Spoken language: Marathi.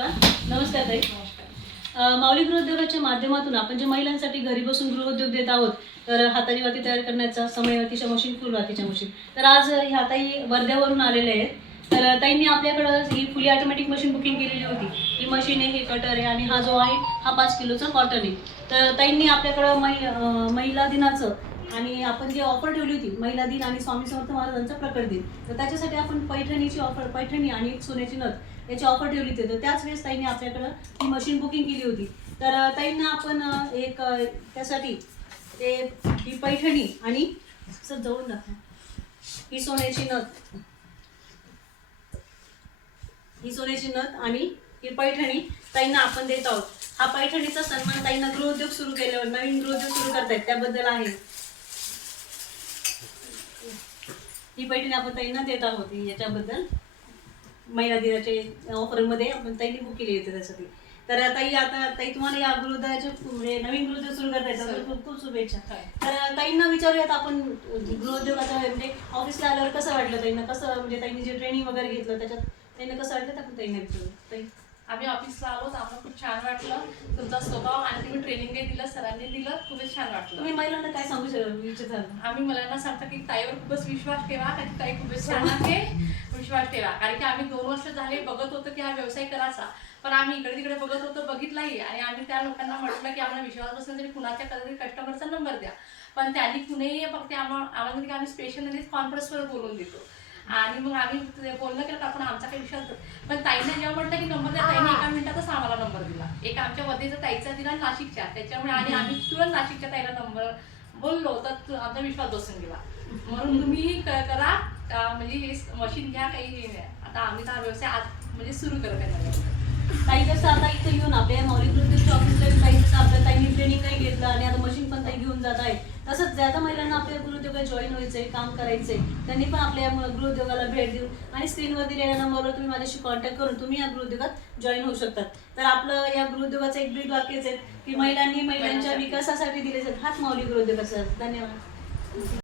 नमस्कार ताई. माऊली गृहोद्योगाच्या माध्यमातून आपण जे महिलांसाठी घरी बसून गृहोद्योग देत आहोत, तर हाताने वाती तयार करण्याचा समयवातीच्या मशीन, फुलवातीच्या मशीन. तर आज ह्या ताई वर्ध्यावरून आलेल्या आहेत. तर ताईंनी आपल्याकडं ही फुली ऑटोमॅटिक मशीन बुकिंग केलेली होती. ही मशीन आहे, हे कटर आहे आणि हा जो आहे हा 5 किलोचा कॉटन आहे. तर ताईंनी आपल्याकडं महिला दिनाचं आणि आपण जी ऑफर ठेवली होती, महिला दिन आणि स्वामी समर्थ महाराजांचा प्रकट दिन, तर त्याच्यासाठी आपण पैठणीची ऑफर, पैठणी आणि सोन्याची नथ याची ऑफर ठेवली होती. तर त्याच वेळेस ताईंनी आपल्याकडं ही मशीन बुकिंग केली होती. तर ताईंना आपण एक त्यासाठी ते ही पैठणी आणि जवळून दाखवा, ही सोन्याची नथ, ही सोन्याची नथ आणि ही पैठणी ताईंना आपण देत आहोत. हा पैठणीचा सन्मान ताईंना गृहोद्योग सुरू केल्यावर, नवीन गृहोद्योग सुरू करतायत त्याबद्दल आहे. ही पैठणी आपण ताईंना देत आहोत. याच्याबद्दल महिला दिनाच्या ऑफरमध्ये आपण ताईंनी बुक केली होती त्यासाठी. तर ताई, आता ताई तुम्हाला या गृहोद्योगाचे म्हणजे नवीन गृहोद्योग सुरू करतायत, खूप खूप शुभेच्छा. तर ताईंना विचारूयात आपण, गृहोद्योगाचा म्हणजे ऑफिसला आल्यावर कसं वाटलं ताईंना, कसं म्हणजे ताईंनी जे ट्रेनिंग वगैरे घेतलं त्याच्यात ताईंना कसं वाटलं, आपण ताईंना विचारू. ताई, आम्ही ऑफिसला आलो तर आम्हाला खूप छान वाटलं. तुमचा स्वभाव आणि तुम्ही ट्रेनिंग दिलं, सरांनी दिलं, खूपच छान वाटलं. तुम्ही महिलांना काय सांगू इच्छिता? आम्ही मुलांना सांगतो की ताईवर खूपच विश्वास ठेवा, कारण ताई खूपच छान आहे. विश्वास ठेवा, कारण की आम्ही 2 वर्ष झाले बघत होतो की हा व्यवसाय करायचा, पण आम्ही इकडे तिकडे बघत होतो, बघितलाही आणि आम्ही त्या लोकांना म्हटलं की आम्हाला विश्वास बसला तरी कुणाच्या कधी कस्टमरचा नंबर द्या, पण त्यांनी कुणीही फक्त आम्हाला म्हणजे आम्ही स्पेशल कॉन्फरन्सवर बोलून देतो. आणि मग आम्ही बोलणं केलं की आपण आमचा काही विश्वास, पण ताईने जेव्हा म्हटलं की नंबर द्या, ताईने एका मिनिटातच आम्हाला नंबर दिला. एक आमच्या वतीचा ताईचा दिला, नाशिकच्या, त्याच्यामुळे आणि आम्ही तुरंत नाशिकच्या ताईला नंबर बोललो तर आमचा विश्वास बसून गेला. म्हणून तुम्ही करा, म्हणजे हे मशीन घ्या, काही आता आम्ही हा व्यवसाय आज म्हणजे सुरू करत आहे. ताई कसं आता इथं येऊन आपल्या माऊली गृहोद्योगच्या ऑफिसला ताई कसं आपल्या ताईंनी ट्रेनिंग काही घेतलं आणि आता मशीन पण ताई घेऊन जात आहे. तसंच ज्या महिलांना आपल्या गृहोद्योगात जॉईन व्हायचंय, काम करायचंय, त्यांनी पण आपल्या गृहोद्योगाला भेट देऊन आणि स्क्रीनवर दिलेल्या नंबरवर तुम्ही माझ्याशी कॉन्टॅक्ट करून तुम्ही या गृहोद्योगात जॉईन होऊ शकतात. तर आपलं या गृहोद्योगाचं एक ब्रीद वाक्यच आहे की महिलांनी महिलांच्या विकासासाठी दिले जातात, हाच माऊली गृहोद्योगाचा. धन्यवाद.